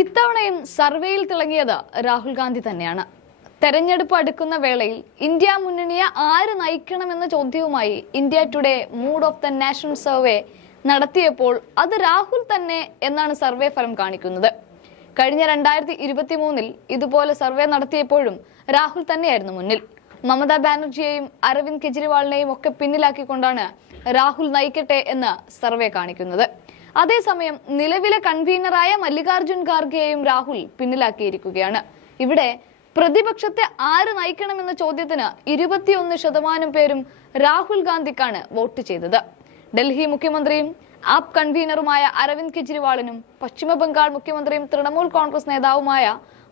ഇത്തവണയും സർവേയിൽ തിളങ്ങിയത് രാഹുൽ ഗാന്ധി തന്നെയാണ്. തെരഞ്ഞെടുപ്പ് അടുക്കുന്ന വേളയിൽ ഇന്ത്യ മുന്നണിയെ ആര് നയിക്കണമെന്ന ചോദ്യവുമായി India Today mood of the national survey നടത്തിയപ്പോൾ അത് രാഹുൽ തന്നെ എന്നാണ് സർവേ ഫലം കാണിക്കുന്നത്. കഴിഞ്ഞ രണ്ടായിരത്തി ഇരുപത്തി മൂന്നിൽ ഇതുപോലെ സർവേ നടത്തിയപ്പോഴും രാഹുൽ തന്നെയായിരുന്നു മുന്നിൽ. മമതാ ബാനർജിയെയും അരവിന്ദ് കെജ്രിവാളിനെയും ഒക്കെ പിന്നിലാക്കിക്കൊണ്ടാണ് രാഹുൽ നയിക്കട്ടെ എന്ന് സർവേ കാണിക്കുന്നത്. അതേസമയം നിലവിലെ കൺവീനറായ മല്ലികാർജുൻ ഖാർഗെയെയും രാഹുൽ പിന്നിലാക്കിയിരിക്കുകയാണ്. ഇവിടെ പ്രതിപക്ഷത്തെ ആര് നയിക്കണമെന്ന ചോദ്യത്തിന് ഇരുപത്തിയൊന്ന് ശതമാനം പേരും രാഹുൽ ഗാന്ധിക്കാണ് വോട്ട് ചെയ്തത്. ഡൽഹി മുഖ്യമന്ത്രിയും ആപ് കൺവീനറുമായ അരവിന്ദ് കെജ്രിവാളിനും പശ്ചിമ ബംഗാൾ മുഖ്യമന്ത്രിയും തൃണമൂൽ കോൺഗ്രസ് നേതാവുമായ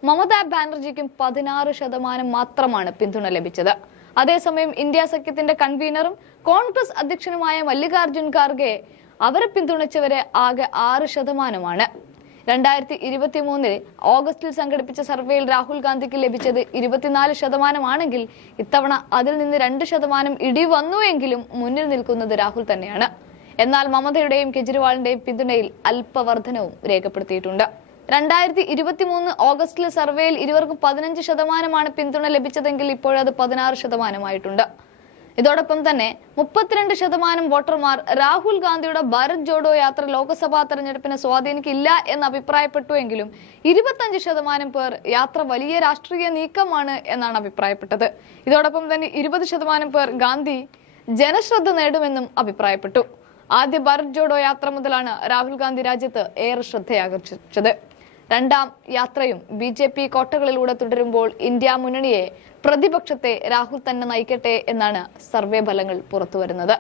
മമതാ ബാനർജിക്കും പതിനാറ് ശതമാനം മാത്രമാണ് പിന്തുണ ലഭിച്ചത്. അതേസമയം ഇന്ത്യ സഖ്യത്തിന്റെ കൺവീനറും കോൺഗ്രസ് അധ്യക്ഷനുമായ മല്ലികാർജുൻ ഖാർഗെ അവരെ പിന്തുണച്ചവരെ ആകെ ആറ് ശതമാനമാണ്. രണ്ടായിരത്തി ഇരുപത്തി മൂന്നിൽ ഓഗസ്റ്റിൽ സംഘടിപ്പിച്ച സർവേയിൽ രാഹുൽ ഗാന്ധിക്ക് ലഭിച്ചത് ഇരുപത്തിനാല് ശതമാനമാണെങ്കിൽ ഇത്തവണ അതിൽ നിന്ന് രണ്ട് ശതമാനം ഇടി വന്നുവെങ്കിലും മുന്നിൽ നിൽക്കുന്നത് രാഹുൽ തന്നെയാണ്. എന്നാൽ മമതയുടെയും കെജ്രിവാളിന്റെയും പിന്തുണയിൽ അല്പവർധനവും രേഖപ്പെടുത്തിയിട്ടുണ്ട്. രണ്ടായിരത്തി ഇരുപത്തി മൂന്ന് ഓഗസ്റ്റിലെ സർവേയിൽ ഇരുവർക്കും പതിനഞ്ച് ശതമാനമാണ് പിന്തുണ ലഭിച്ചതെങ്കിൽ ഇപ്പോഴത് പതിനാറ് ശതമാനമായിട്ടുണ്ട്. ഇതോടൊപ്പം തന്നെ മുപ്പത്തിരണ്ട് ശതമാനം വോട്ടർമാർ രാഹുൽ ഗാന്ധിയുടെ ഭാരത് ജോഡോ യാത്ര ലോക്സഭാ തെരഞ്ഞെടുപ്പിനെ സ്വാധീനിക്കില്ല എന്ന് അഭിപ്രായപ്പെട്ടുവെങ്കിലും ഇരുപത്തഞ്ച് ശതമാനം പേർ യാത്ര വലിയ രാഷ്ട്രീയ നീക്കമാണ് എന്നാണ് അഭിപ്രായപ്പെട്ടത്. ഇതോടൊപ്പം തന്നെ ഇരുപത് ശതമാനം പേർ ഗാന്ധി ജനശ്രദ്ധ നേടുമെന്നും അഭിപ്രായപ്പെട്ടു. ആദ്യ ഭാരത് ജോഡോ യാത്ര മുതലാണ് രാഹുൽ ഗാന്ധി രാജ്യത്ത് ഏറെ ശ്രദ്ധയാകർഷിച്ചത്. രണ്ടാം യാത്രയും ബി ജെ പി കോട്ടകളിലൂടെ തുടരുമ്പോൾ ഇന്ത്യ മുന്നണിയെ പ്രതിപക്ഷത്തെ രാഹുൽ തന്നെ നയിക്കട്ടെ എന്നാണ് സർവേ ഫലങ്ങൾ പുറത്തുവരുന്നത്.